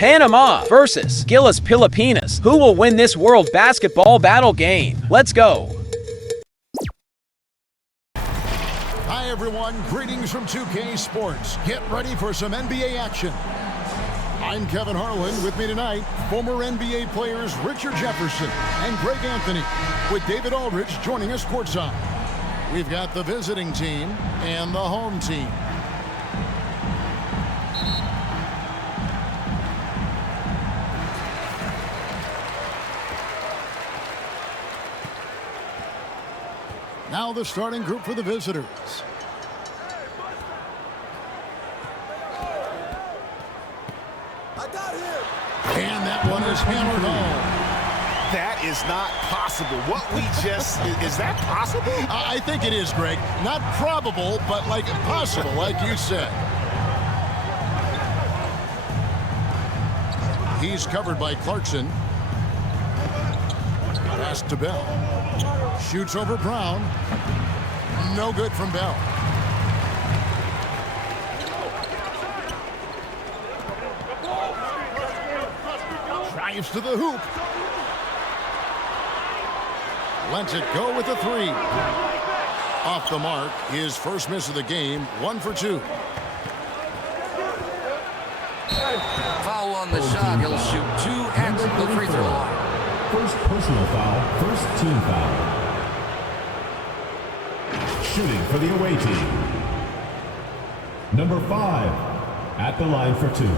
Panama versus GILAS Pilipinas. Who will win this World Basketball Battle game? Let's go. Hi everyone, greetings from 2K Sports. Get ready for some NBA action. I'm Kevin Harlan. With me tonight, former NBA players Richard Jefferson and Greg Anthony, with David Aldridge joining us courtside. We've got the visiting team and the home team. Now the starting group for the visitors. And that one is hammered home. That is not possible. What we just, is that possible? I think it is, Greg. Not probable, but like possible, like you said. He's covered by Clarkson. Pass to Bell. Shoots over Brown. No good from Bell. Drives to the hoop. Lets it go with a three. Off the mark. His first miss of the game. 1 for 2. Foul on the shot. He'll shoot 2 at the free throw line. First personal foul, first team foul. Shooting for the away team. Number 5 at the line for 2.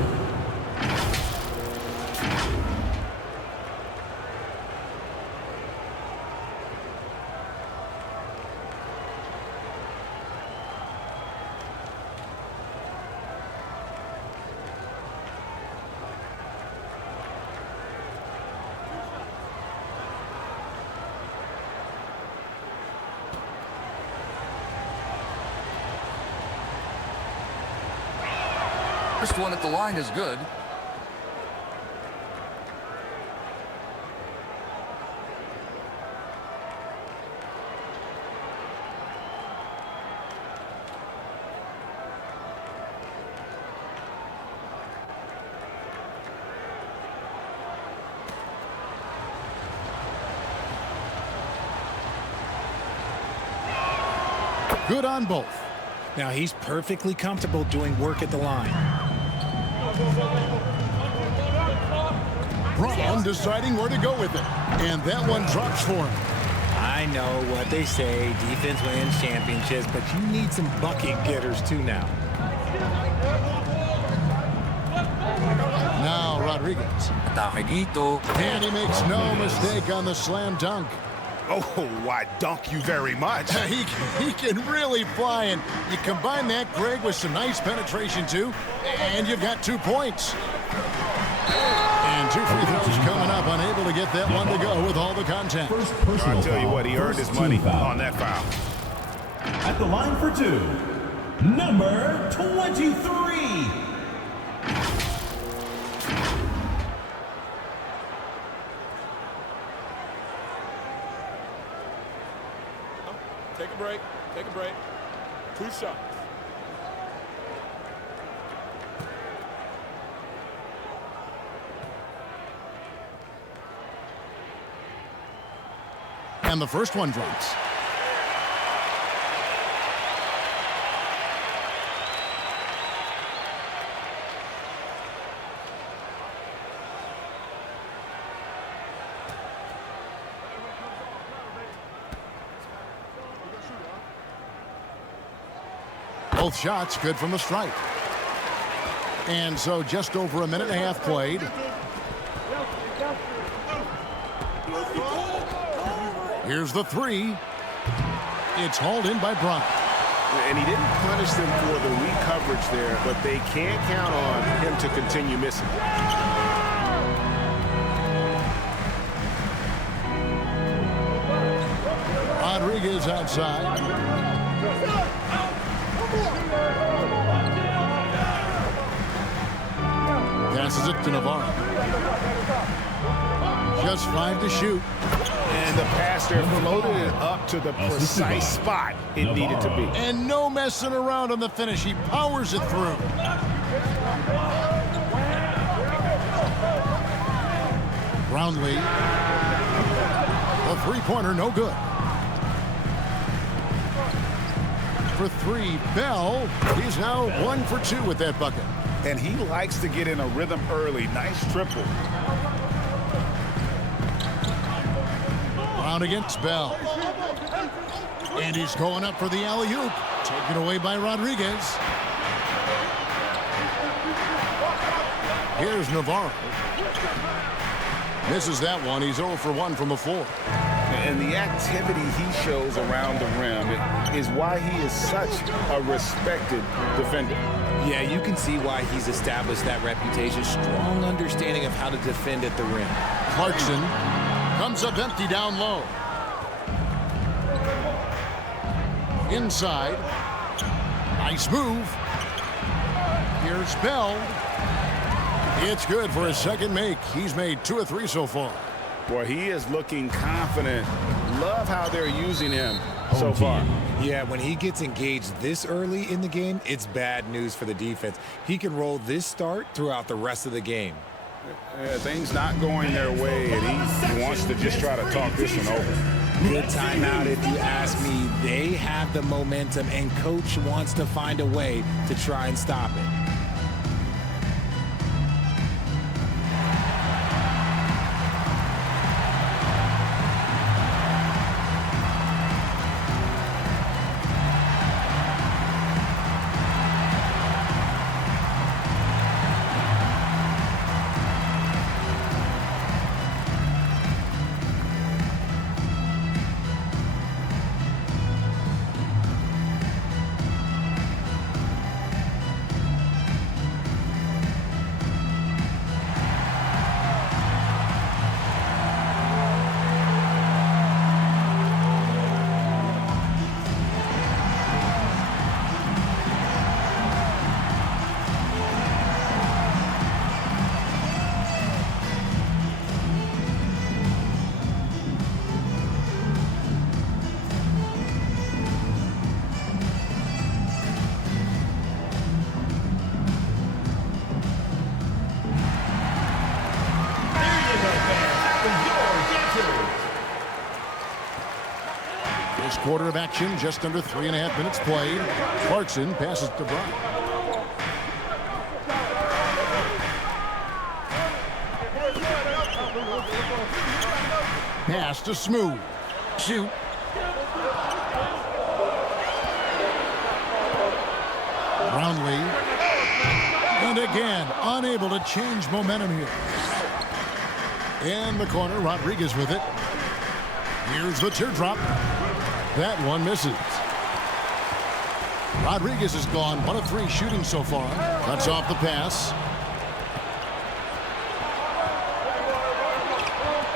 First one at the line is good. Good on both. Now he's perfectly comfortable doing work at the line. Brown deciding where to go with it. And that one drops for him. I know what they say, defense wins championships, but you need some bucket getters too now. Now Rodriguez. And he makes no mistake on the slam dunk. Oh, I dunk you very much. He can really fly, and you combine that, Greg, with some nice penetration too, and you've got 2 points. And 2 free throws coming up, unable to get that one to go with all the contact. First personal I'll tell you what, he earned his money on that foul. At the line for 2, number 23. Take a break. Take a break. 2 shots. And the first one drops. Both shots good from the stripe. And so just over 1.5 minutes played. Here's the three. It's hauled in by Brown. And he didn't punish them for the weak coverage there, but they can't count on him to continue missing. Rodriguez outside. Passes it to Navarro. Just 5 to shoot. And the pass there floated it up to the precise spot it needed to be. And no messing around on the finish. He powers it through. Brownlee. The three-pointer, no good. For three, Bell. He's now 1 for 2 with that bucket. And he likes to get in a rhythm early. Nice triple. Brown against Bell. And he's going up for the alley-oop. Taken away by Rodriguez. Here's Navarro. Misses that one. He's 0 for 1 from the floor. And the activity he shows around the rim is why he is such a respected defender. Yeah, you can see why he's established that reputation. Strong understanding of how to defend at the rim. Clarkson comes up empty down low. Inside. Nice move. Here's Bell. It's good for his second make. He's made 2 of 3 so far. Boy, he is looking confident. Love how they're using him so far. Yeah, when he gets engaged this early in the game, it's bad news for the defense. He can roll this start throughout the rest of the game. Things not going their way, and he wants to just try to talk this one over. Good timeout if you ask me. They have the momentum, and coach wants to find a way to try and stop it. Quarter of action, just under 3.5 minutes played. Clarkson passes to Brown. Pass to Smooth. Shoot. Brownlee. And again, unable to change momentum here. In the corner, Rodriguez with it. Here's the teardrop. That one misses. Rodriguez has gone 1 of 3 shooting so far. Cuts off the pass.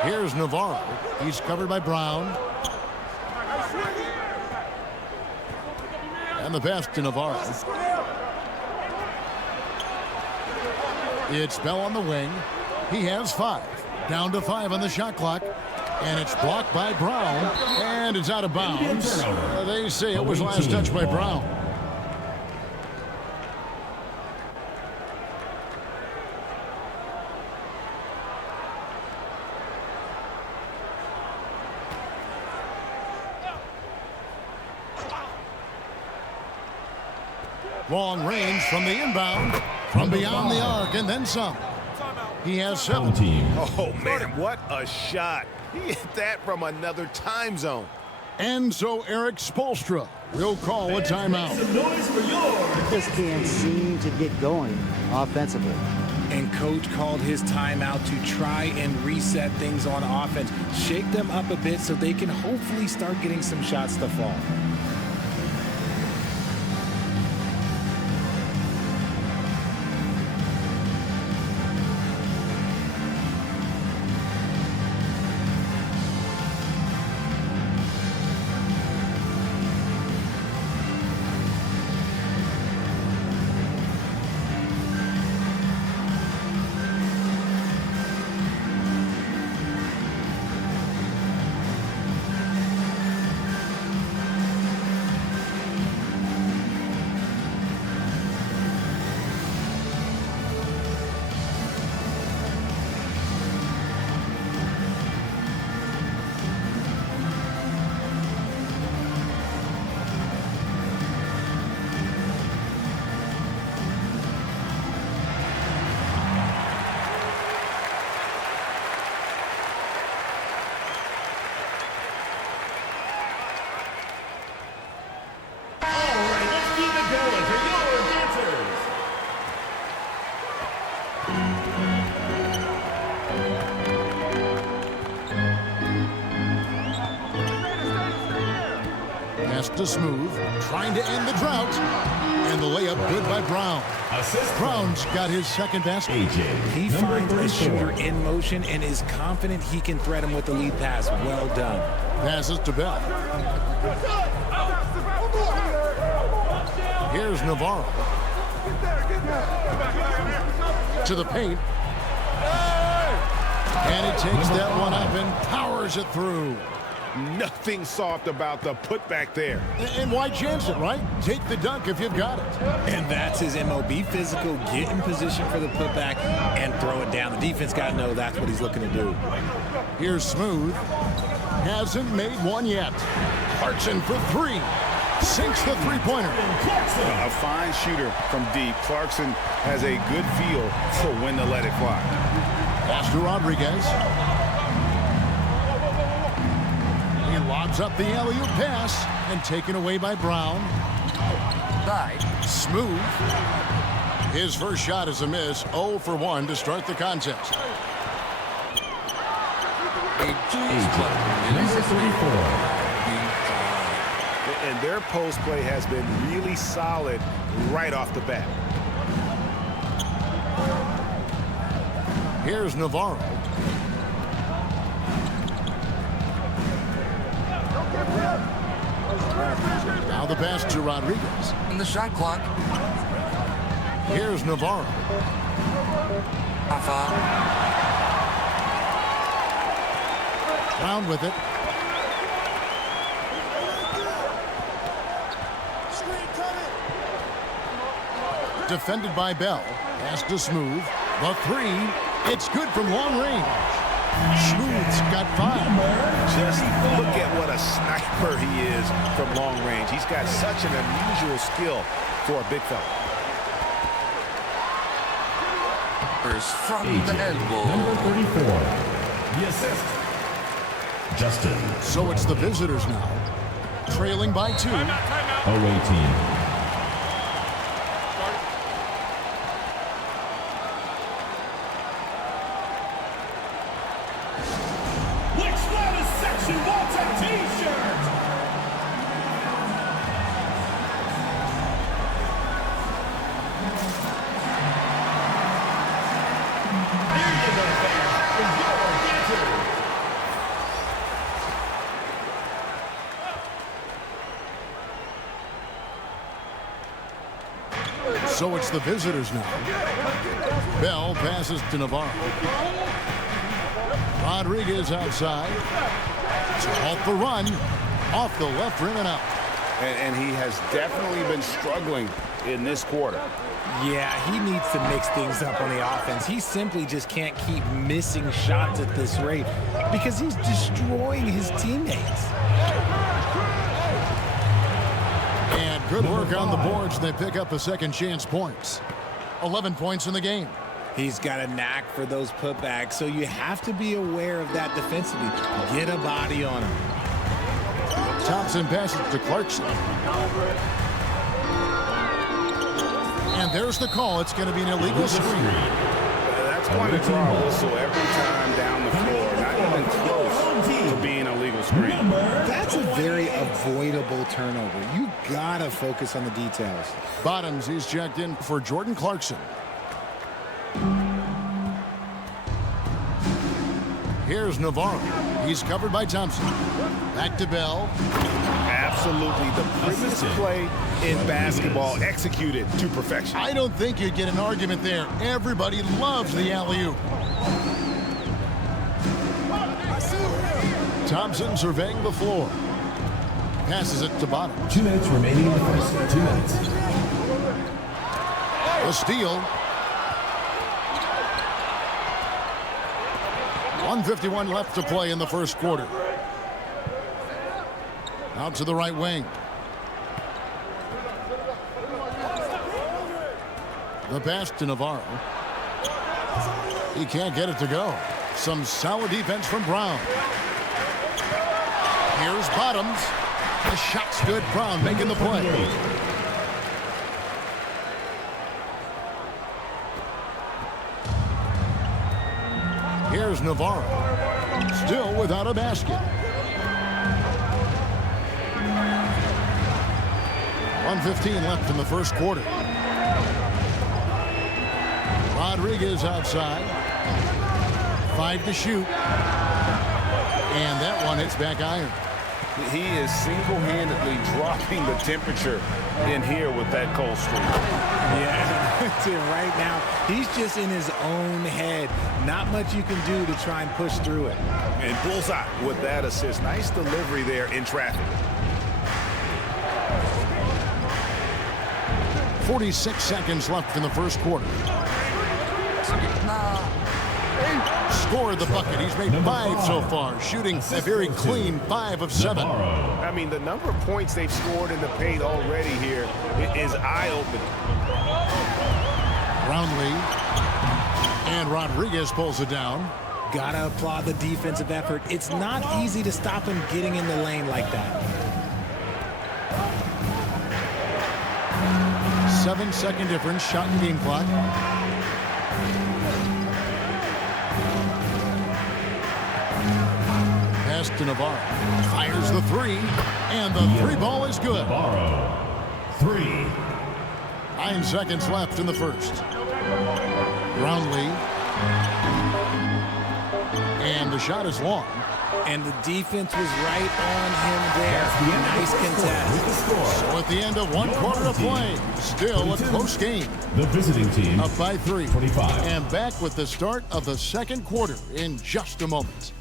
Here's Navarro. He's covered by Brown. And the pass to Navarro. It's Bell on the wing. He has 5. Down to 5 on the shot clock. And it's blocked by Brown, and it's out of bounds. They say it was last touched by Brown. Long range from the inbound, from beyond the arc, and then some. He has 7. Oh, man, what a shot. He hit that from another time zone. And so Eric Spoelstra will call a timeout. Just can't seem to get going offensively. And coach called his timeout to try and reset things on offense. Shake them up a bit so they can hopefully start getting some shots to fall. to Smooth, trying to end the drought. And the layup good by Brown. Brown's got his second basket. He finds a shooter in motion and is confident he can thread him with the lead pass. Well done. Passes to Bell. Here's Navarro. To the paint. And he takes that one up and powers it through. Nothing soft about the putback there. And why chance it, right? Take the dunk if you've got it. And that's his MO. Be physical, get in position for the putback, and throw it down. The defense got to know that's what he's looking to do. Here's Smooth. Hasn't made one yet. Clarkson for three. Sinks the three-pointer. A fine shooter from deep. Clarkson has a good feel for when to let it fly. Pass to Rodriguez. He lobs up the alley-oop pass and taken away by Brown. Smooth. His first shot is a miss. 0 for 1 to start the contest. Number 34. And their post play has been really solid right off the bat. Here's Navarro. Now the pass to Rodriguez. In the shot clock. Here's Navarro. Brown with it. Defended by Bell. Pass to Smooth. The three. It's good from long range. Smooth's got 5. Just look at what a sniper he is from long range. He's got such an unusual skill for a big fella. From the elbow. Number 34. The assist. Justin. So it's the visitors now. Trailing by 2. Away team. So it's the visitors now. Bell passes to Navarro. Rodriguez outside. To halt the run. Off the left rim and out. And he has definitely been struggling in this quarter. Yeah, he needs to mix things up on the offense. He simply just can't keep missing shots at this rate because he's destroying his teammates. And good work on the boards. They pick up a second chance points. 11 points in the game. He's got a knack for those putbacks, so you have to be aware of that defensively. Get a body on him. Thompson passes to Clarkson. And there's the call. It's going to be an illegal screen. That's going to draw a whistle every time down the floor. Not even close to being a legal screen. That's a very avoidable turnover. You got to focus on the details. Bottoms, he's checked in for Jordan Clarkson. Here's Navarro. He's covered by Thompson. Back to Bell. Absolutely the prettiest play in basketball, executed to perfection. I don't think you'd get an argument there. Everybody loves the alley-oop. Thompson surveying the floor. Passes it to Bottom. 2 minutes remaining in the first. 2 minutes. The steal. 1:51 left to play in the first quarter. Out to the right wing. The pass to Navarro. He can't get it to go. Some solid defense from Brown. Here's Bottoms. The shot's good. Brown making the play. Here's Navarro. Still without a basket. 1:15 left in the first quarter. Rodriguez outside. 5 to shoot. And that one hits back iron. He is single-handedly dropping the temperature in here with that cold streak. Yeah, that's it right now. He's just in his own head. Not much you can do to try and push through it. And bullseye with that assist. Nice delivery there in traffic. 46 seconds left in the first quarter. Scored the bucket. He's made 5 so far, shooting a very clean 5 of 7. I mean, the number of points they've scored in the paint already here is eye-opening. Brownlee and Rodriguez pulls it down. Gotta applaud the defensive effort. It's not easy to stop him getting in the lane like that. 7-second difference, shot and game clock. Pass to Navarro. Fires the 3, and the 3 ball is good. Navarro, 3. 9 seconds left in the first. Brownlee. And the shot is long. And the defense was right on him there. Nice contest. So at the end of 1 quarter of play, still a close game. The visiting team Up by 3. 25. And back with the start of the second quarter in just a moment.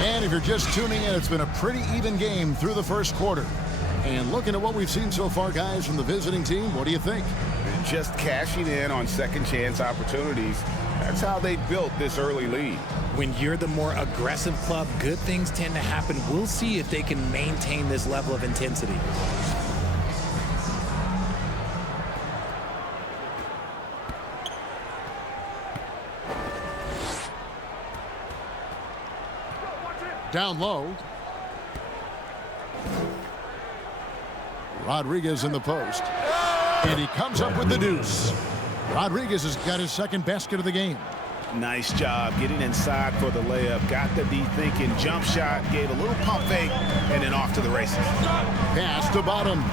And if you're just tuning in, it's been a pretty even game through the first quarter. And looking at what we've seen so far, guys, from the visiting team, what do you think? Just cashing in on second chance opportunities. That's how they built this early lead. When you're the more aggressive club, good things tend to happen. We'll see if they can maintain this level of intensity. Down low. Rodriguez in the post. And he comes up with the deuce. Rodriguez has got his second basket of the game. Nice job getting inside for the layup. Got the D thinking, jump shot, gave a little pump fake, and then off to the races. Pass to Bottom.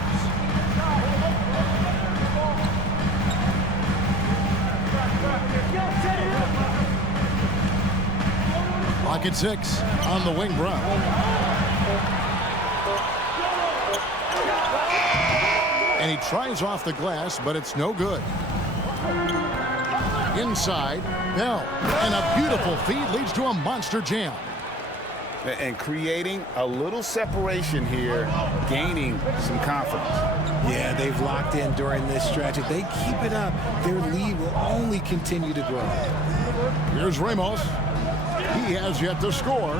Lock at 6 on the wing, Brown. And he tries off the glass, but it's no good. Inside, Bell. And a beautiful feed leads to a monster jam. And creating a little separation here, gaining some confidence. Yeah, they've locked in during this stretch. If they keep it up, their lead will only continue to grow. Here's Ramos. He has yet to score.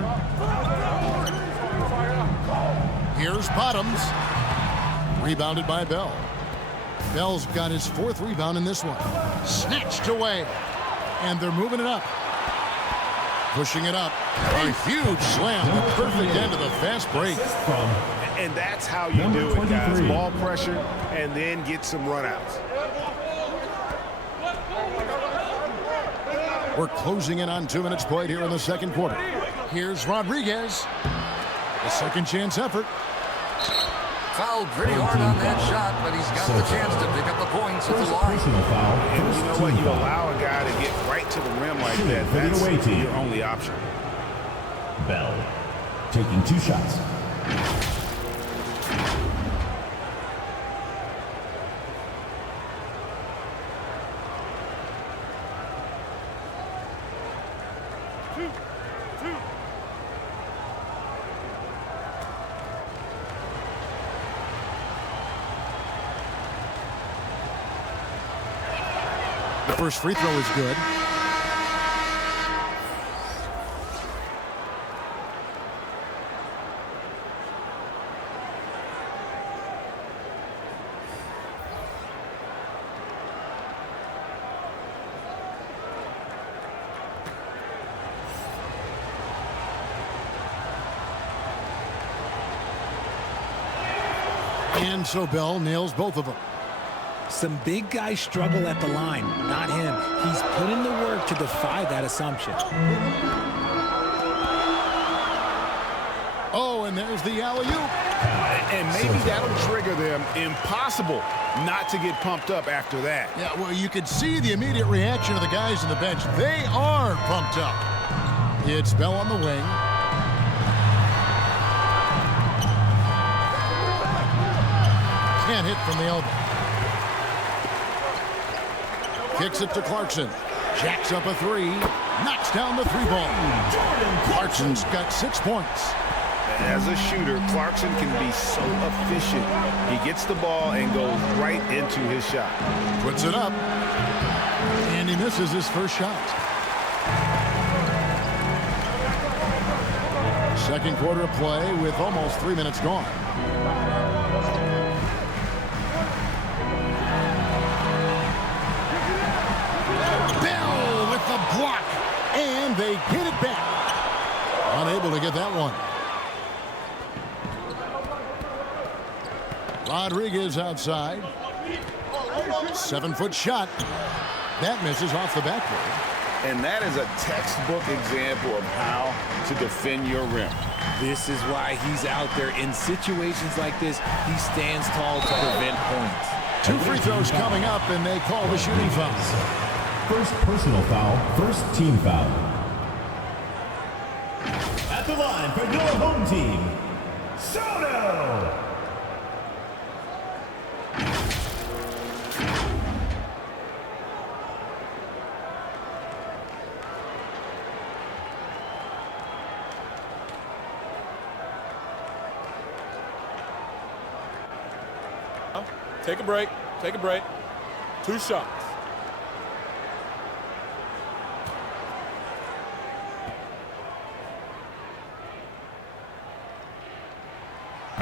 Here's Bottoms. Rebounded by Bell. Bell's got his 4th rebound in this one. Snatched away. And they're moving it up. Pushing it up. A huge slam. The perfect end of the fast break. And that's how you do it, guys. Ball pressure and then get some runouts. We're closing in on 2 minutes played here in the second quarter. Here's Rodriguez. A second chance effort. Fouled pretty hard on that shot, but he's got the chance to pick up the points at the line. And you know what? You allow a guy to get right to the rim like that. That's your only option. Bell taking 2 shots. The first free throw is good. And so Bell nails both of them. Some big guys struggle at the line, not him. He's put in the work to defy that assumption. Oh, and there's the alley-oop. And maybe that'll trigger them. Impossible not to get pumped up after that. Yeah, well, you could see the immediate reaction of the guys on the bench. They are pumped up. It's Bell on the wing. Can't hit from the elbow. Kicks it to Clarkson. Jacks up a three. Knocks down the three ball. Clarkson's got 6 points. As a shooter, Clarkson can be so efficient. He gets the ball and goes right into his shot. Puts it up. And he misses his first shot. Second quarter of play with almost 3 minutes gone. Bell with the block. And they get it back. Unable to get that one. Rodriguez outside. 7-foot shot. That misses off the backboard. And that is a textbook example of how to defend your rim. This is why he's out there. In situations like this, he stands tall to prevent points. 2 free throws coming up, and they call the shooting foul. First personal foul, first team foul. At the line for your home team, Soto! Take a break. Take a break. 2 shots.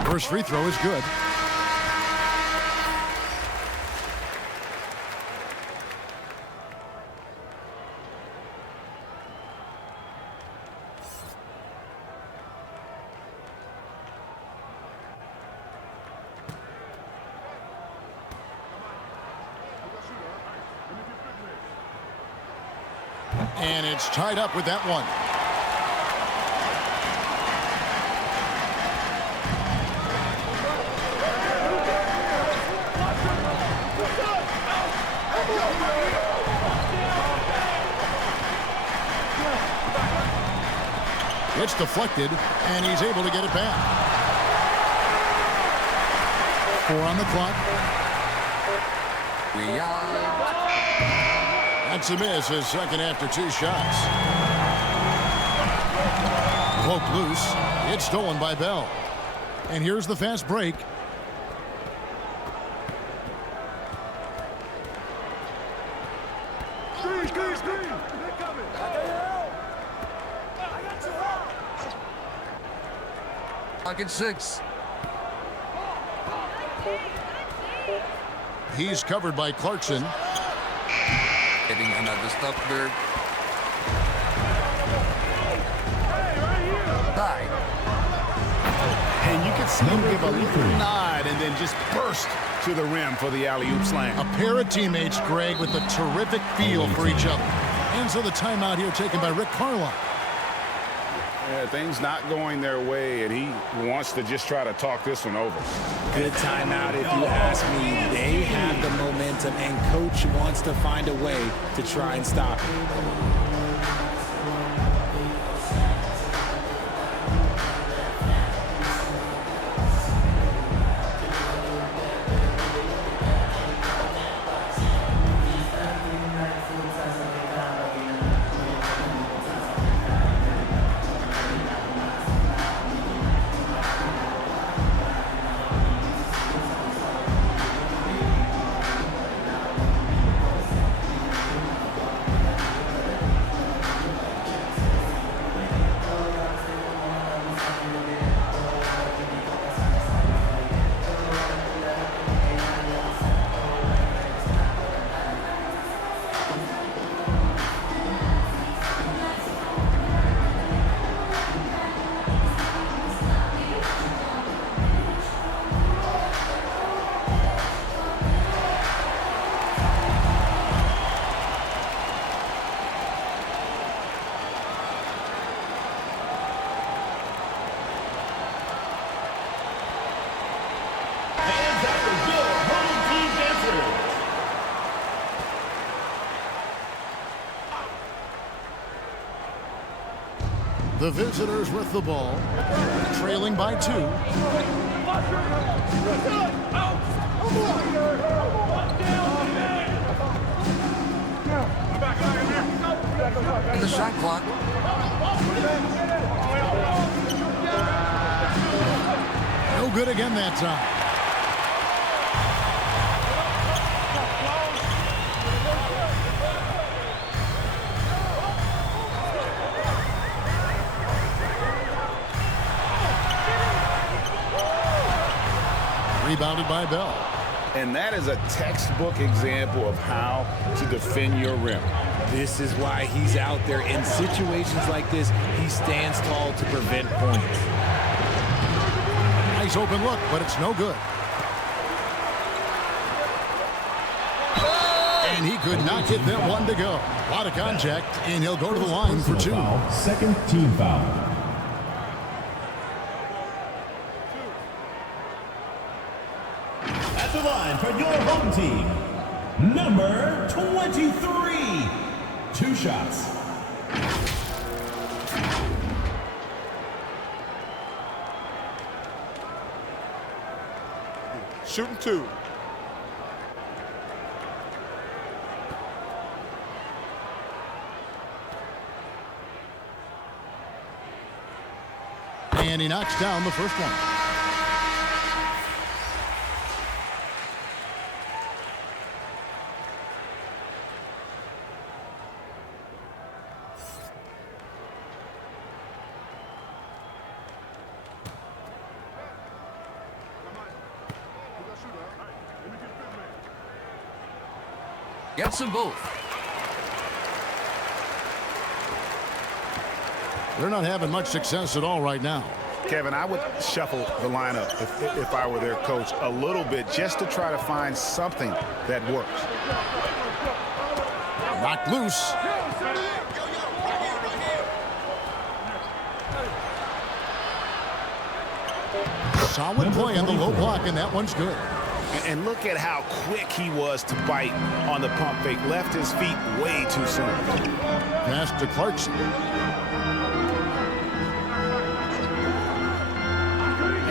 First free throw is good. And it's tied up with that one. It's deflected, and he's able to get it back. 4 on the clock. That's a miss, his second after 2 shots. Poked loose. It's stolen by Bell. And here's the fast break. Pocket 6. He's covered by Clarkson. Getting another stop there. High. And you can see him give a little nod and then just burst to the rim for the alley-oop slam. A pair of teammates, Greg, with a terrific feel for each other. And so the timeout here taken by Rick Carlisle. Yeah, things not going their way, and he wants to just try to talk this one over. Good timeout if you ask me. They have the momentum, and coach wants to find a way to try and stop it. The visitors with the ball, trailing by 2. And the shot clock. No good again that time. Rebounded by Bell. And that is a textbook example of how to defend your rim. This is why he's out there. In situations like this, he stands tall to prevent points. Nice open look, but it's no good. And he could not get that one to go. A lot of contact, and he'll go to the line for 2. Foul, second team foul. At the line for your home team, number 23. 2 shots. Shooting 2. And he knocks down the first one. Gets them both. They're not having much success at all right now. Kevin, I would shuffle the lineup if I were their coach a little bit just to try to find something that works. Knocked loose. Solid play on the low block, and that one's good. And look at how quick he was to bite on the pump fake. Left his feet way too soon. Pass to Clarkson.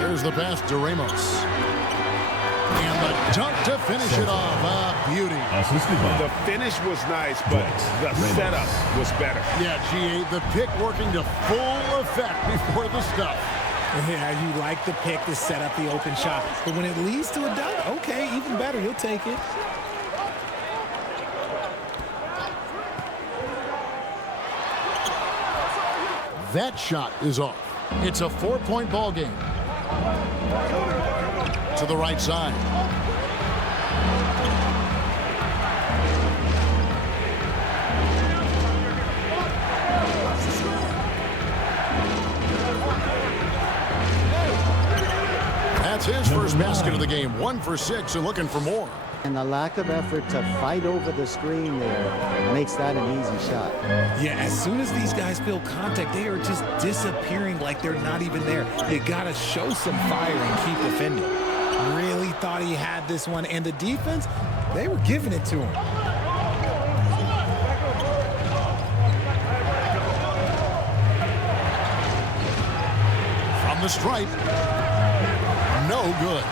Here's the pass to Ramos. And the dunk to finish it off. Ah, beauty. The finish was nice, but the setup was better. Yeah, GA, the pick working to full effect before the stuff. Yeah, you like the pick to set up the open shot. But when it leads to a dunk, okay, even better. You'll take it. That shot is off. It's a 4-point ball game. To the right side. That's his first basket of the game. 1 for 6 and looking for more. And the lack of effort to fight over the screen there makes that an easy shot. Yeah, as soon as these guys feel contact, they are just disappearing like they're not even there. You got to show some fire and keep defending. Really thought he had this one, and the defense, they were giving it to him. From the stripe. No good.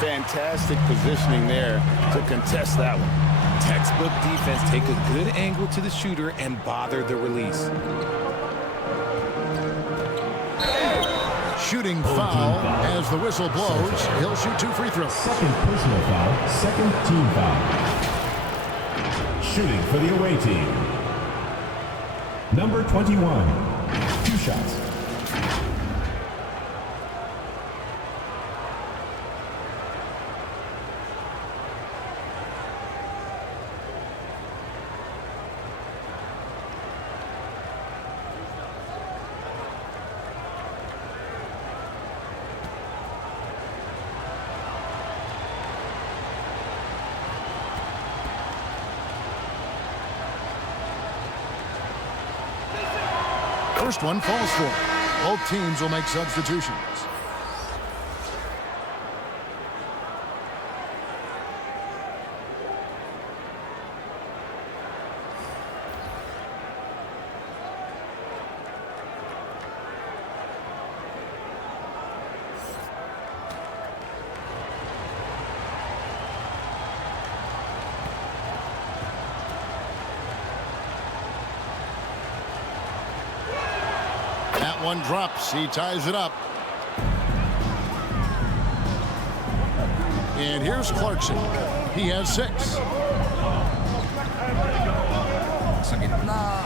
Fantastic positioning there to contest that one. Textbook defense. Take a good angle to the shooter and bother the release. Shooting foul as the whistle blows. He'll shoot 2 free throws. Second personal foul, second team foul. Shooting for the away team, number 21. 2 shots. First one falls for him. Both teams will make substitutions. That one drops. He ties it up. And here's Clarkson. He has 6. Sa gitna.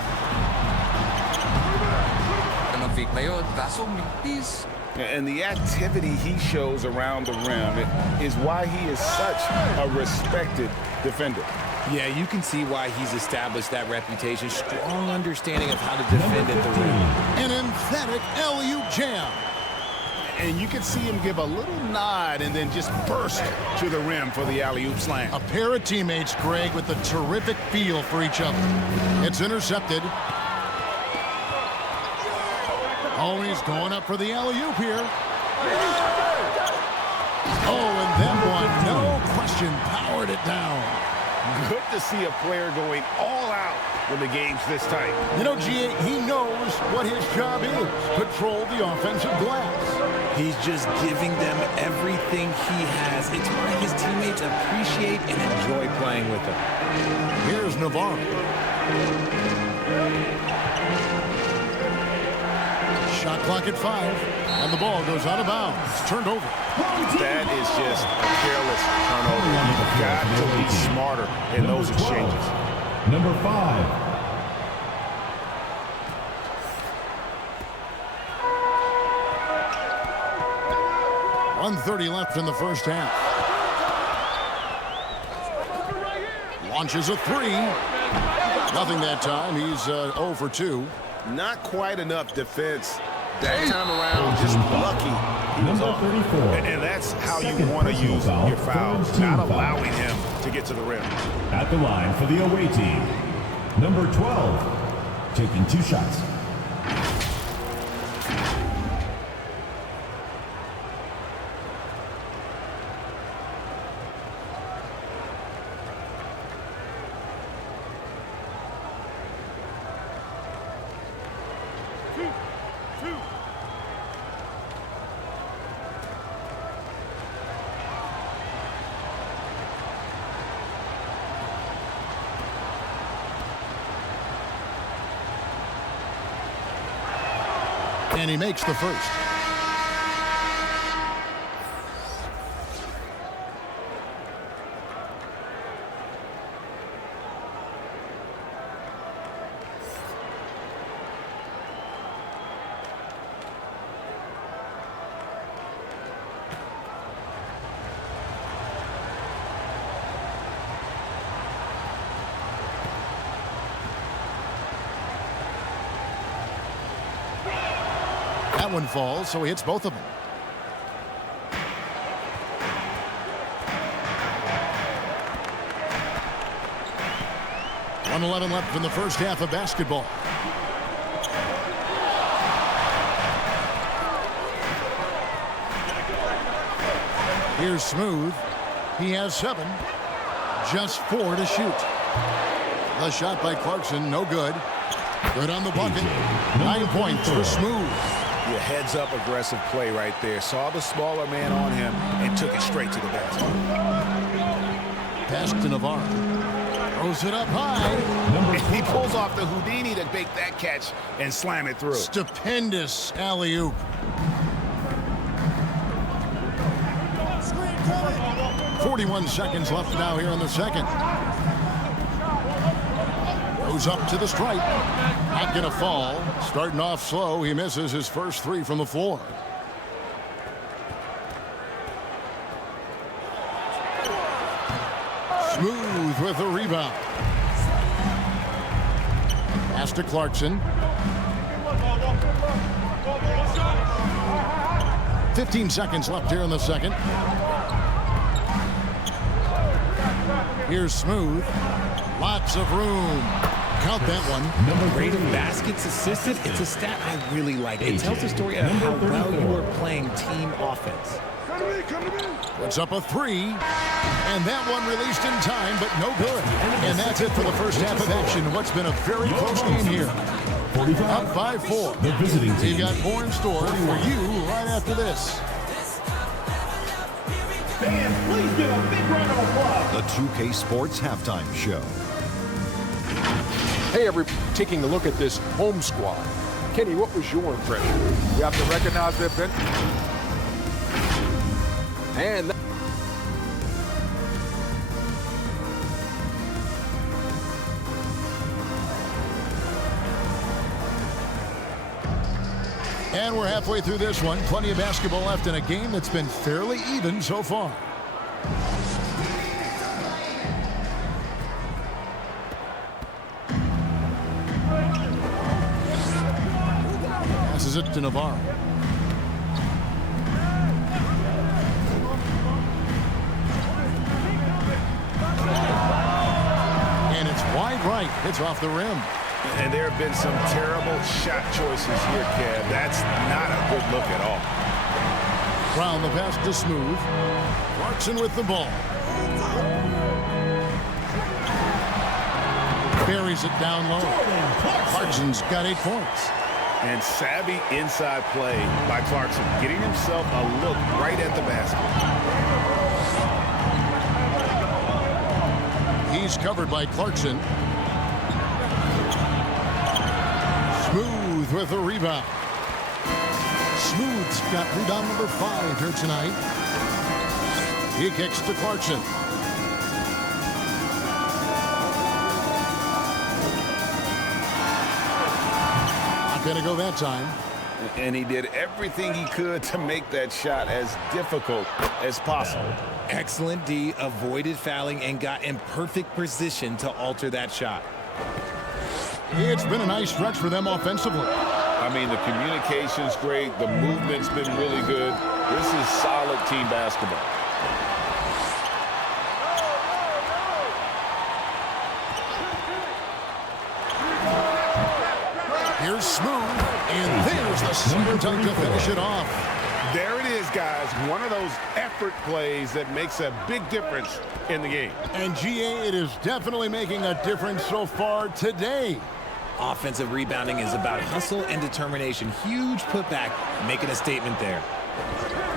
Ang fake na yun. Kaso mintis. And the activity he shows around the rim is why he is such a respected defender. Yeah, you can see why he's established that reputation. Strong understanding of how to defend at the rim. An emphatic alley-oop jam. And you can see him give a little nod and then just burst to the rim for the alley-oop slam. A pair of teammates, Greg, with a terrific feel for each other. It's intercepted. Oh, he's going up for the alley-oop here. Oh, and that one, no question, powered it down. Good to see a player going all out when the game's this tight. You know, GA, he knows what his job is. Control the offensive glass. He's just giving them everything he has. It's why his teammates appreciate and enjoy playing with him. Here's Navarro. Shot clock at 5, and the ball goes out of bounds. It's turned over. That is just a careless turnover. You've got to be smarter in those exchanges. Number 5. 1:30 left in the first half. Launches a 3. Nothing that time. He's 0 for 2. Not quite enough defense. That time around, just lucky he was off. And that's how you want to use your fouls, not allowing him to get to the rim. At the line for the away team, number 12, taking 2 shots. And he makes the first. That one falls, so he hits both of them. .111 left in the first half of basketball. Here's Smooth. He has 7. Just 4 to shoot. The shot by Clarkson, no good. Good on the bucket. 9 points for Smooth. Your heads-up aggressive play right there. Saw the smaller man on him and took it straight to the basket. Pass to Navarro. Throws it up high. He pulls off the Houdini to make that catch and slam it through. Stupendous alley-oop. .41 seconds left now here in the second. Goes up to the stripe. Not going to fall. Starting off slow. He misses his first 3 from the floor. Smooth with the rebound. Pass to Clarkson. 15 seconds left here in the second. Here's Smooth. Lots of room. Count that one. Rate of baskets assisted. It's a stat I really like. It tells the story of how well you are playing team offense. Puts up a 3. And that one released in time, but no good. And that's it for the first half of action. What's been a very close game here. Up 5-4. The visiting team. We've got more in store for you right after this. Fans, please give a big round of applause. The 2K Sports Halftime Show. Hey, everybody, taking a look at this home squad. Kenny, what was your impression? We have to recognize their bench. And And we're halfway through this one. Plenty of basketball left in a game that's been fairly even so far. Passes it to Navarro. And it's wide right. It's off the rim. And there have been some terrible shot choices here, Kev. That's not a good look at all. Brown, the pass to Smooth. Clarkson with the ball. Buries it down low. Clarkson's got 8 points. And savvy inside play by Clarkson, getting himself a look right at the basket. He's covered by Clarkson. Smooth with the rebound. Smooth's got rebound number 5 here tonight. He kicks to Clarkson. Not going to go that time. And he did everything he could to make that shot as difficult as possible. Excellent D, avoided fouling and got in perfect position to alter that shot. It's been a nice stretch for them offensively. I mean, the communication's great. The movement's been really good. This is solid team basketball. Here's Smooth, and there's the super dunk to finish it off. There it is, guys. One of those effort plays that makes a big difference in the game. And GA, it is definitely making a difference so far today. Offensive rebounding is about hustle and determination. Huge putback, making a statement there.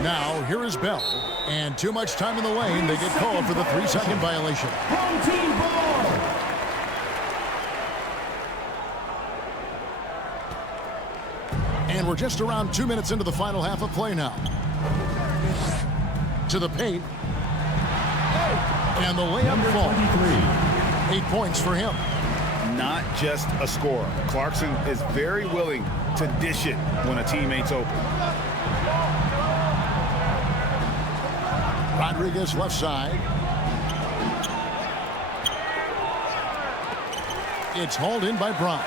Now, here is Bell. And too much time in the lane. They get called for the 3-second violation. Home team ball. And we're just around 2 minutes into the final half of play now. To the paint. And the layup falls. 8 points for him. Not just a scorer. Clarkson is very willing to dish it when a teammate's open. Rodriguez left side. It's hauled in by Brown.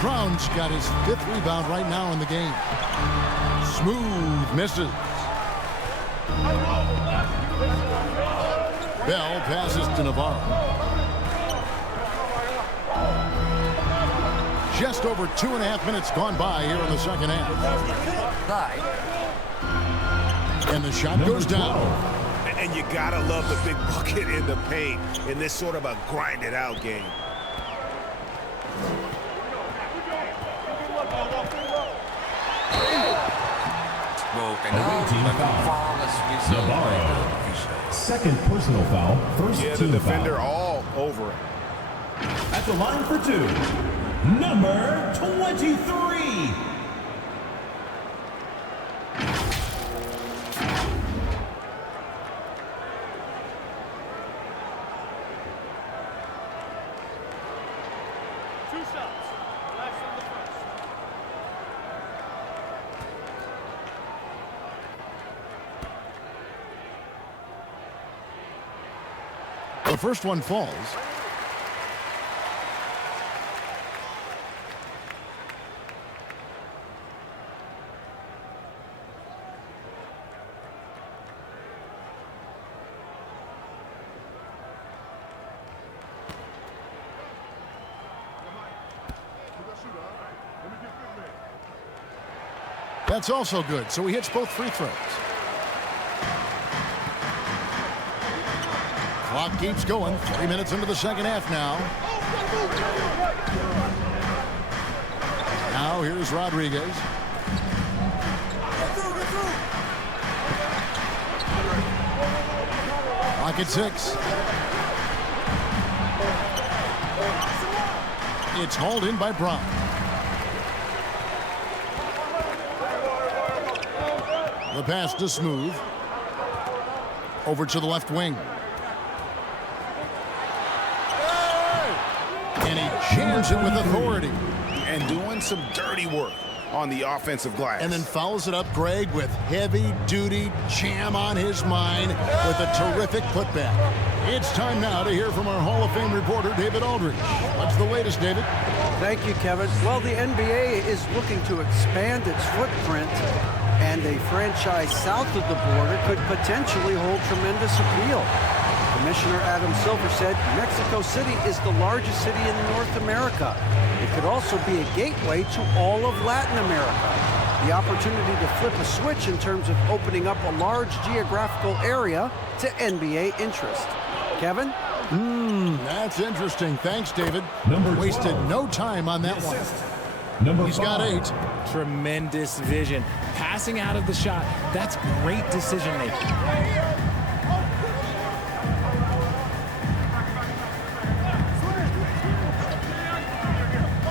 Brown's got his 5th rebound right now in the game. Smooth misses. Bell passes to Navarro. Just over 2.5 minutes gone by here in the second half. And the shot goes down. And you gotta love the big bucket in the paint in this sort of a grinded out game. Navarro. Second personal foul, first Yeah, the team defender foul. all over it. At the line for 2, number 23. The first one falls. That's also good, so he hits both free throws. Clock keeps going. 3 minutes into the second half now. Now here's Rodriguez. Clock at 6. It's hauled in by Brown. The pass to Smooth. Over to the left wing. And he jams it with authority. And doing some dirty work on the offensive glass. And then follows it up, Greg, with heavy-duty jam on his mind with a terrific putback. It's time now to hear from our Hall of Fame reporter, David Aldridge. What's the latest, David? Thank you, Kevin. Well, the NBA is looking to expand its footprint, and a franchise south of the border could potentially hold tremendous appeal. Commissioner Adam Silver said Mexico City is the largest city in North America. It could also be a gateway to all of Latin America. The opportunity to flip a switch in terms of opening up a large geographical area to NBA interest. Kevin? That's interesting. Thanks, David. Wasted no time on that one. He's got 8. Tremendous vision. Passing out of the shot. That's great decision making.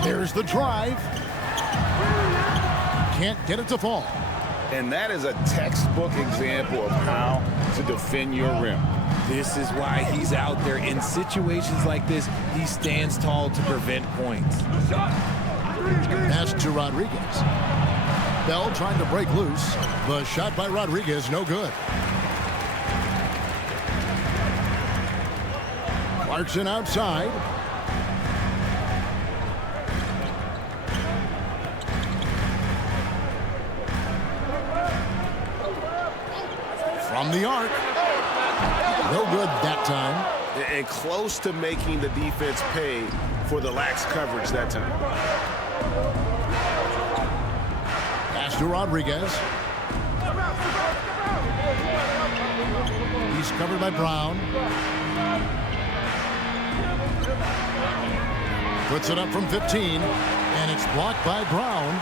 There's the drive. Can't get it to fall. And that is a textbook example of how to defend your rim. This is why he's out there. In situations like this, he stands tall to prevent points. Pass to Rodriguez. Bell trying to break loose. The shot by Rodriguez, no good. Clarkson outside. From the arc. No good that time. And close to making the defense pay for the lax coverage that time. Pass to Rodriguez. He's covered by Brown. Puts it up from 15, and it's blocked by Brown.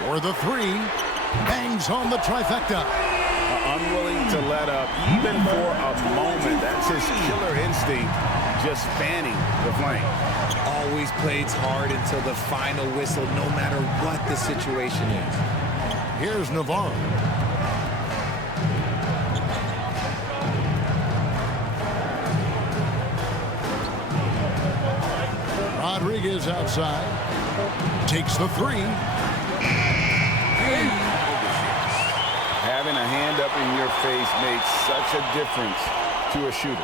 For the 3, bangs home the trifecta. Unwilling to let up, even for a moment. That's his killer instinct, just fanning the flame. Always plays hard until the final whistle, no matter what the situation is. Here's Navarro. Rodriguez outside. Takes the 3. Having a hand up in your face makes such a difference to a shooter.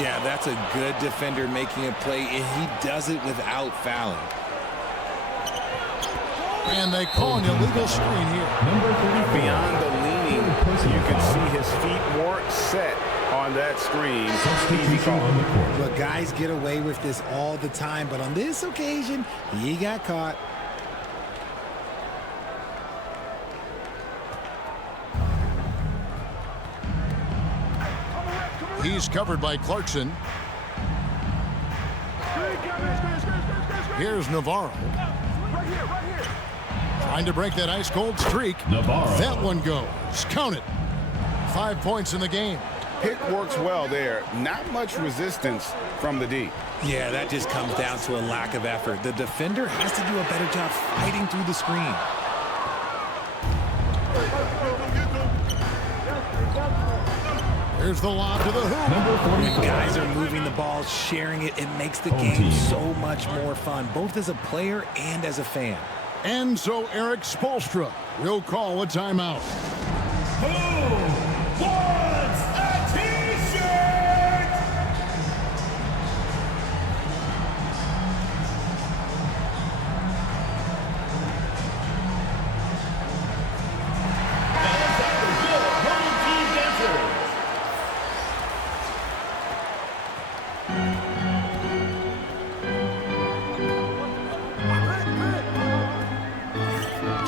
Yeah, that's a good defender making a play, and he does it without fouling. And they call an illegal screen here. Beyond the leaning, you can see his feet weren't set on that screen. But guys get away with this all the time, but on this occasion, he got caught. He's covered by Clarkson. Here's Navarro. Trying to break that ice-cold streak. Navarro. That one goes. Count it. 5 points in the game. Pick works well there. Not much resistance from the D. Yeah, that just comes down to a lack of effort. The defender has to do a better job fighting through the screen. Here's the lob to the hoop. When guys are moving the ball, sharing it, it makes the game so much more fun, both as a player and as a fan. And so Eric Spoelstra will call a timeout. Who wants a T-shirt?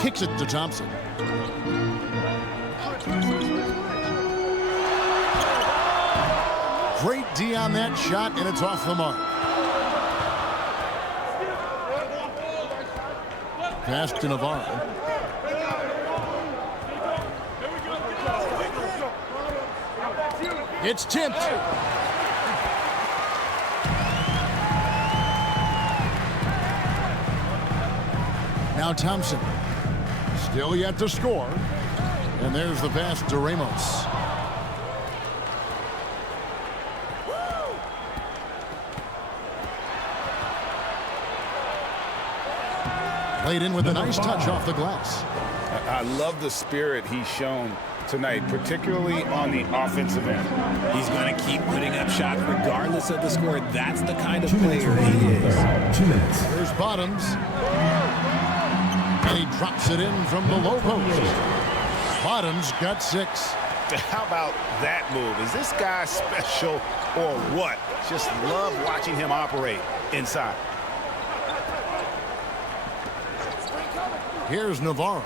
Kicks it to Thompson. Great D on that shot, and it's off the mark. Pass to Navarro. It's tipped. Now Thompson. Still yet to score. And there's the pass to Ramos. Played in with a nice touch off the glass. I love the spirit he's shown tonight, particularly on the offensive end. He's going to keep putting up shots regardless of the score. That's the kind of player he is. 2 minutes. There's Bottoms. And he drops it in from the low post. Bottoms got 6. How about that move? Is this guy special or what? Just love watching him operate inside. Here's Navarro.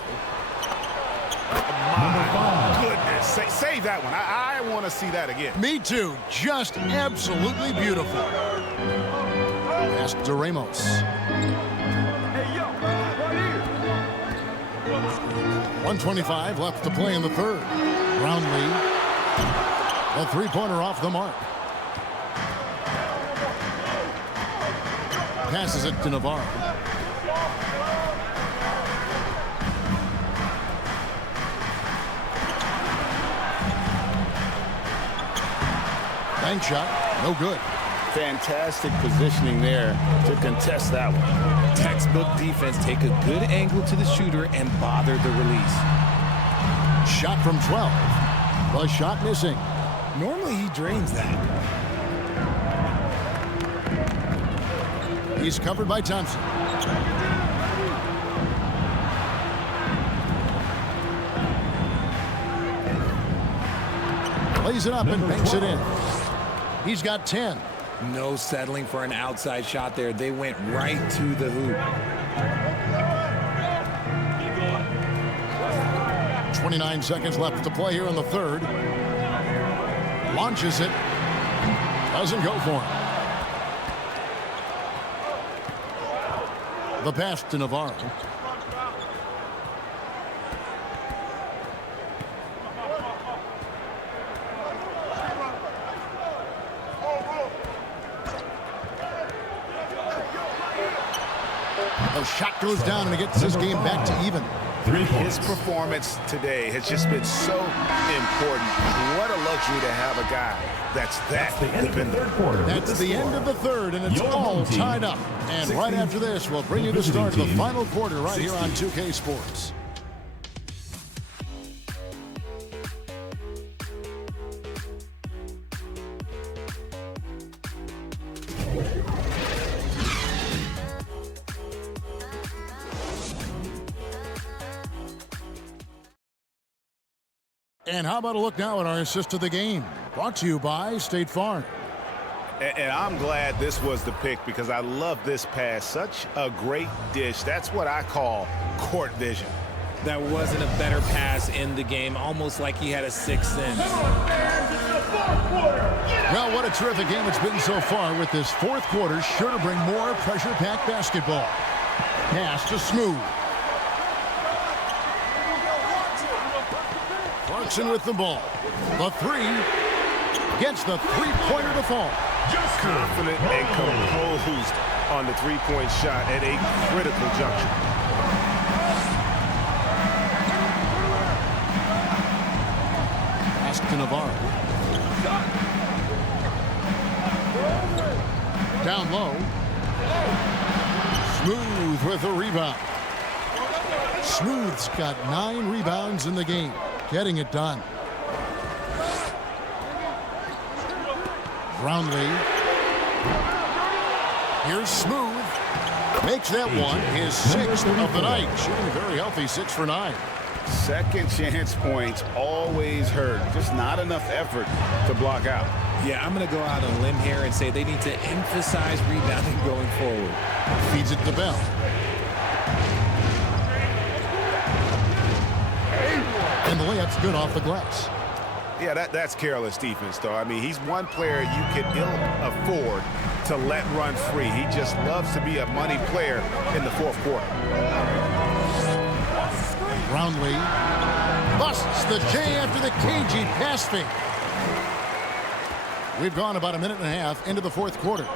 My goodness. Save that one. I want to see that again. Me too. Just absolutely beautiful. Pass to Ramos. 1:25 left to play in the third. Brownlee. A three-pointer off the mark. Passes it to Navarro. Bank shot, no good. Fantastic positioning there to contest that one. Textbook defense. Take a good angle to the shooter and bother the release. Shot from 12. The shot missing. Normally he drains that. He's covered by Thompson. Lays it up and banks it in. He's got 10. No settling for an outside shot there. They went right to the hoop. 29 seconds left to play here in the third. Launches it. Doesn't go for him. The pass to Navarro. The shot goes down and it gets this game back to even. His performance today has just been so important. What a luxury to have a guy that's that dependable. That's the end of the third, and it's all tied up. And right after this, we'll bring you the start of the final quarter right here on 2K Sports. And how about a look now at our assist of the game? Brought to you by State Farm. And I'm glad this was the pick because I love this pass. Such a great dish. That's what I call court vision. That wasn't a better pass in the game, almost like he had a sixth sense. Well, what a terrific game it's been so far with this fourth quarter. Sure to bring more pressure-packed basketball. Pass to Smooth. Clarkson with the ball. The three gets the three-pointer to fall. Confident and composed on the three-point shot at a critical juncture. Pass to Navarro. Down low. Smooth with a rebound. Smooth's got 9 rebounds in the game. Getting it done. Brownlee. Here's Smooth. Makes that one his 6th of the night. Shooting very healthy, 6 for 9. Second chance points always hurt. Just not enough effort to block out. Yeah, I'm going to go out on a limb here and say they need to emphasize rebounding going forward. Feeds it to Bell. And the layup's good off the glass. Yeah, that's careless defense, though. I mean, he's one player you can ill afford to let run free. He just loves to be a money player in the fourth quarter. Brownlee busts the J after the cagey pass fake. We've gone about a minute and a half into the fourth quarter.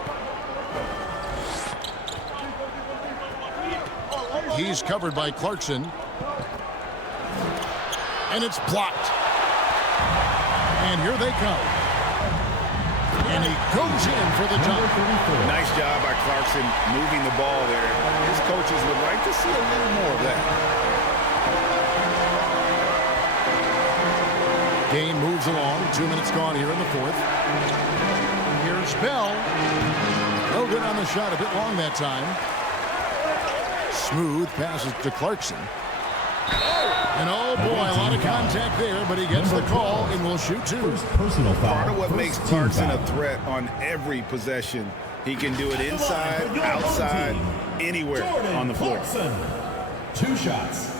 He's covered by Clarkson. And it's blocked. And here they come. And he goes in for the dunk. Nice job by Clarkson moving the ball there. His coaches would like to see a little more of that. Game moves along. 2 minutes gone here in the fourth. Here's Bell. No good on the shot. A bit long that time. Smooth passes to Clarkson. And oh boy, a lot of contact there, but he gets the call and will shoot two. Personal foul. Part of what makes Clarkson a threat on every possession. He can do it inside, outside, anywhere on the floor. Clarkson. 2 shots.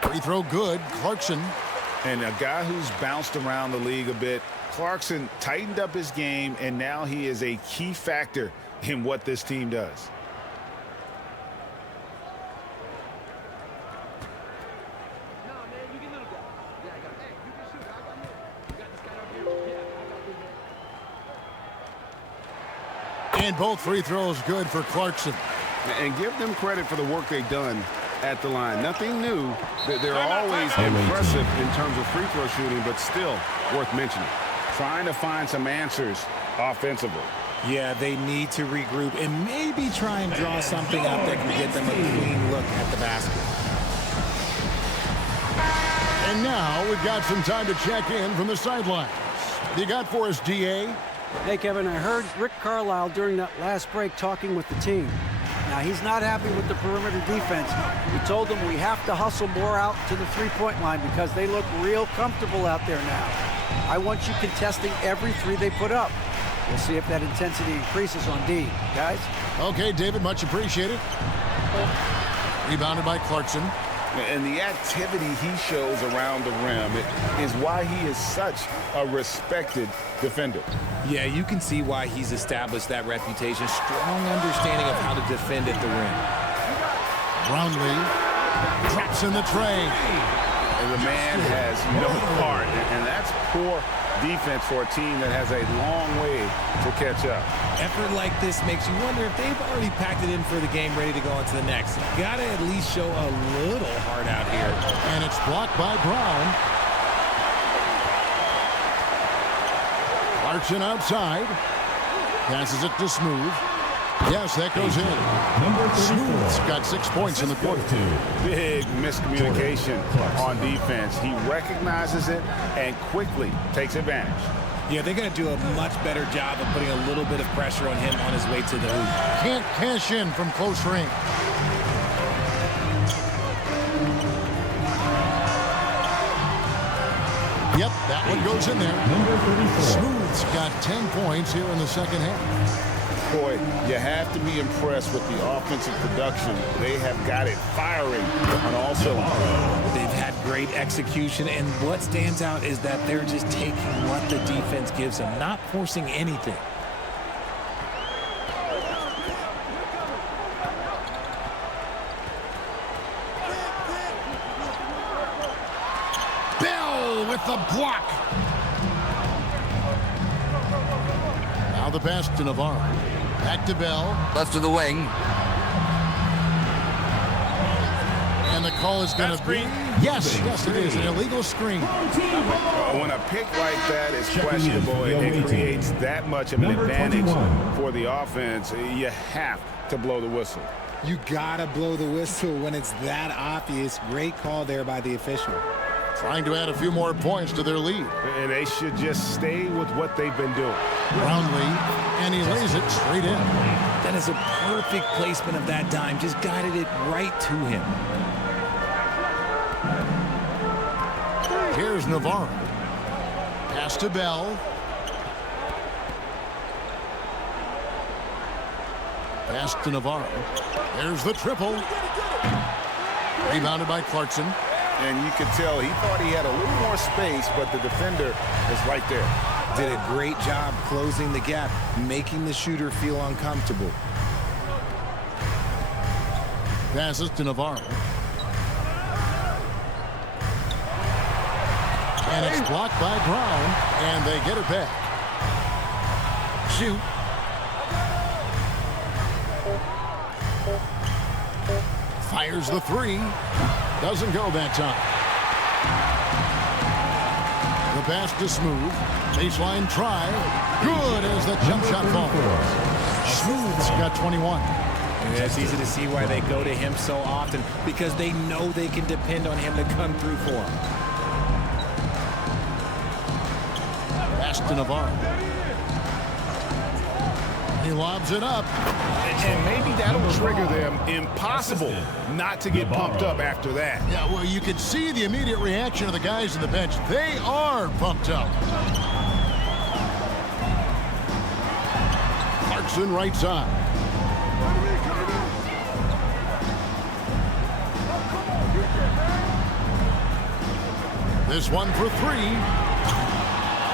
Free throw good. Clarkson. And a guy who's bounced around the league a bit. Clarkson tightened up his game, and now he is a key factor in what this team does. And both free throws good for Clarkson. And give them credit for the work they've done at the line. Nothing new. They're always impressive in terms of free throw shooting, but still worth mentioning. Trying to find some answers offensively. Yeah, they need to regroup and maybe try and draw something up that can get them a clean look at the basket. And now we've got some time to check in from the sidelines. You got for us, DA? Hey, Kevin, I heard Rick Carlisle during that last break talking with the team. Now, he's not happy with the perimeter defense. He told them we have to hustle more out to the three-point line because they look real comfortable out there now. I want you contesting every three they put up. We'll see if that intensity increases on D. Guys? Okay, David, much appreciated. Rebounded by Clarkson. And the activity he shows around the rim is why he is such a respected defender. Yeah, you can see why he's established that reputation. Strong understanding of how to defend at the rim. Brownlee drops in the tray. And the man has no heart, and that's poor defense for a team that has a long way to catch up. Effort like this makes you wonder if they've already packed it in for the game, ready to go on to the next. Gotta at least show a little heart out here. And it's blocked by Brown. Clarkson outside. Passes it to Smooth. Yes, that goes in. Smooth's got 6 points in the quarter. Big miscommunication on defense. He recognizes it and quickly takes advantage. Yeah, they're going to do a much better job of putting a little bit of pressure on him on his way to the hoop. Can't cash in from close range. Yep, that one goes in there. Smooth's got 10 points here in the second half. Boy, you have to be impressed with the offensive production. They have got it firing on all cylinders. They've had great execution, and what stands out is that they're just taking what the defense gives them, not forcing anything. Bell with the block. Now the pass to Navarro. Back to Bell. Left of the wing. And the call is going to be... Yes, it is. An illegal screen. When a pick like that is questionable, it creates that much of an advantage for the offense. You have to blow the whistle. You gotta blow the whistle when it's that obvious. Great call there by the official. Trying to add a few more points to their lead. And they should just stay with what they've been doing. Brownlee, and he lays it straight in. That is a perfect placement of that dime. Just guided it right to him. Here's Navarro. Pass to Bell. Pass to Navarro. There's the triple. Rebounded by Clarkson. And you could tell he thought he had a little more space, but the defender was right there. Did a great job closing the gap, making the shooter feel uncomfortable. Passes to Navarro. And it's blocked by Brown, and they get it back. Shoot. Fires the three. Doesn't go that time. The pass to Smooth. Baseline try. Good as the jump shot falls. Smooth's got 21. And it's easy to see why they go to him so often, because they know they can depend on him to come through for them. Pass to Navarro. He lobs it up. And maybe that'll trigger them. Impossible not to get pumped up after that. Yeah, well, you can see the immediate reaction of the guys on the bench. They are pumped up. Clarkson right side. This one for three.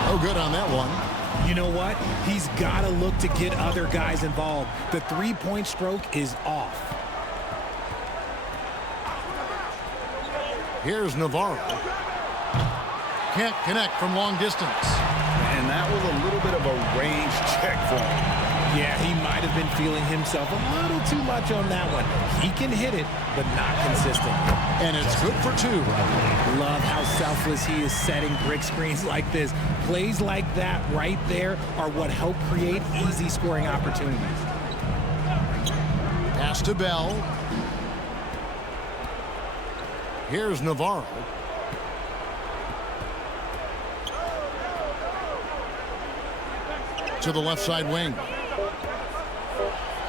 No good on that one. You know what? He's got to look to get other guys involved. The three-point stroke is off. Here's Navarro. Can't connect from long distance. And that was a little bit of a range check for him. Yeah, he might have been feeling himself a little too much on that one. He can hit it, but not consistent. And it's good for two. Love how selfless he is setting brick screens like this. Plays like that right there are what help create easy scoring opportunities. Pass to Bell. Here's Navarro. To the left side wing.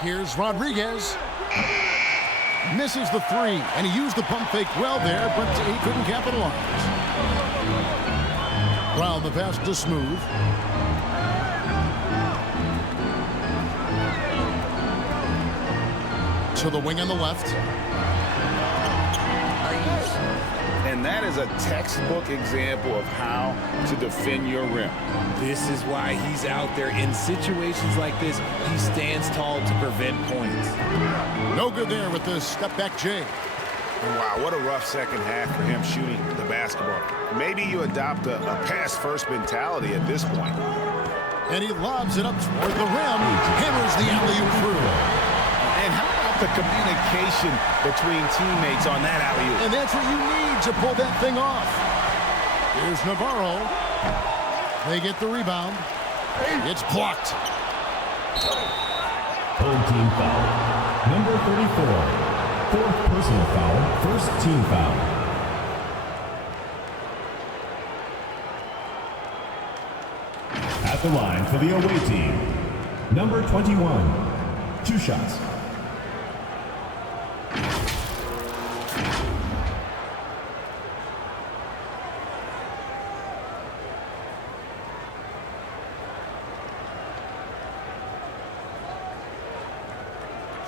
Here's Rodriguez. Misses the three, and he used the pump fake well there, but he couldn't capitalize. Brown the pass to Smooth. To the wing on the left. And that is a textbook example of how to defend your rim. This is why he's out there. In situations like this, he stands tall to prevent points. No good there with the step back J. Wow, what a rough second half for him shooting the basketball. Maybe you adopt a pass-first mentality at this point. And he lobs it up toward the rim. Hammers the alley-oop through. And how about the communication between teammates on that alley-oop? And that's what you need to pull that thing off. Here's Navarro. They get the rebound. It's blocked. Home team foul. Number 34. Fourth personal foul. First team foul. At the line for the away team. Number 21. 2 shots.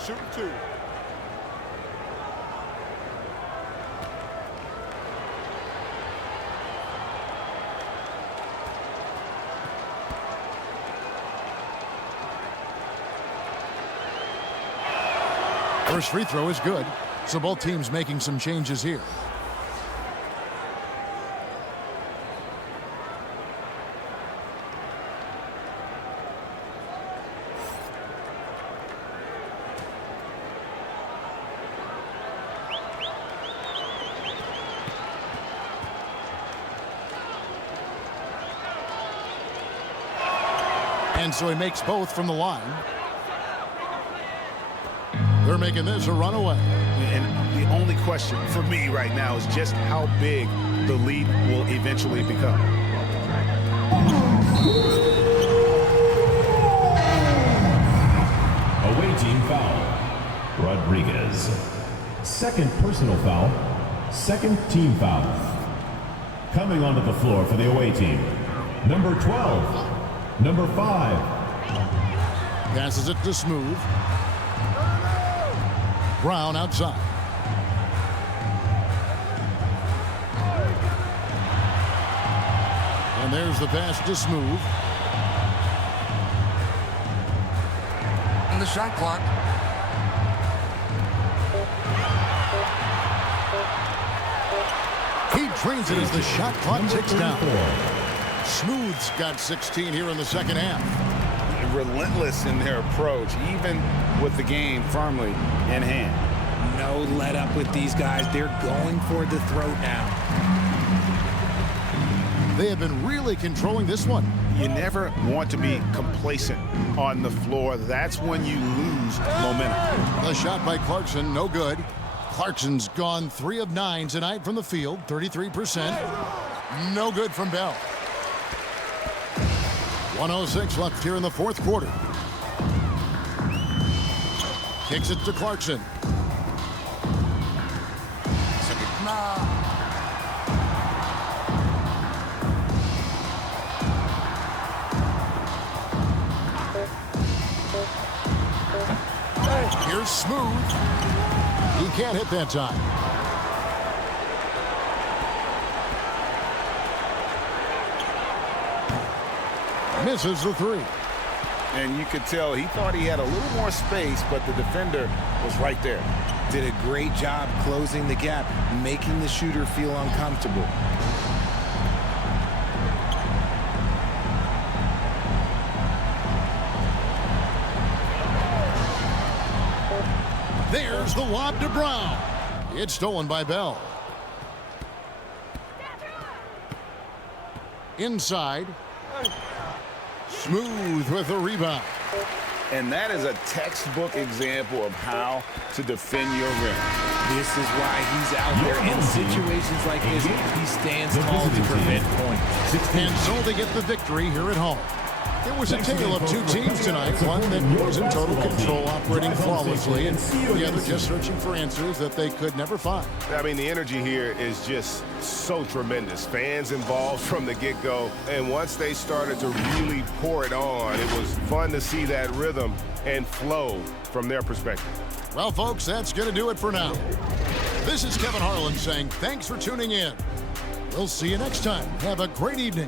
Shooting 2. First free throw is good, so both teams making some changes here. And so he makes both from the line. They're making this a runaway. And the only question for me right now is just how big the lead will eventually become. Away team foul. Rodriguez. Second personal foul. Second team foul. Coming onto the floor for the away team. Number 12. Number 5. Passes it to Smooth. Brown outside. And there's the pass to Smooth. And the shot clock. He drains it as the shot clock ticks down. Smooth's got 16 here in the second half. Relentless in their approach, even with the game firmly in hand. No let up with these guys. They're going for the throat now. They have been really controlling this one. You never want to be complacent on the floor. That's when you lose momentum. The shot by Clarkson, no good. Clarkson's gone 3 of 9 tonight from the field, 33%. No good from Bell. 1:06 left here in the fourth quarter. Kicks it to Clarkson. Here's Smooth. He can't hit that time. Misses the three. And you could tell he thought he had a little more space, but the defender was right there. Did a great job closing the gap, making the shooter feel uncomfortable. There's the lob to Brown. It's stolen by Bell. Inside. Smooth with the rebound. And that is a textbook example of how to defend your rim. This is why he's out there in situations like this. He stands tall to prevent points. And so they get the victory here at home. It was a tale of two teams tonight, one that was in total control, operating flawlessly, and the other just searching for answers that they could never find. I mean, the energy here is just so tremendous. Fans involved from the get-go, and once they started to really pour it on, it was fun to see that rhythm and flow from their perspective. Well, folks, that's going to do it for now. This is Kevin Harlan saying thanks for tuning in. We'll see you next time. Have a great evening.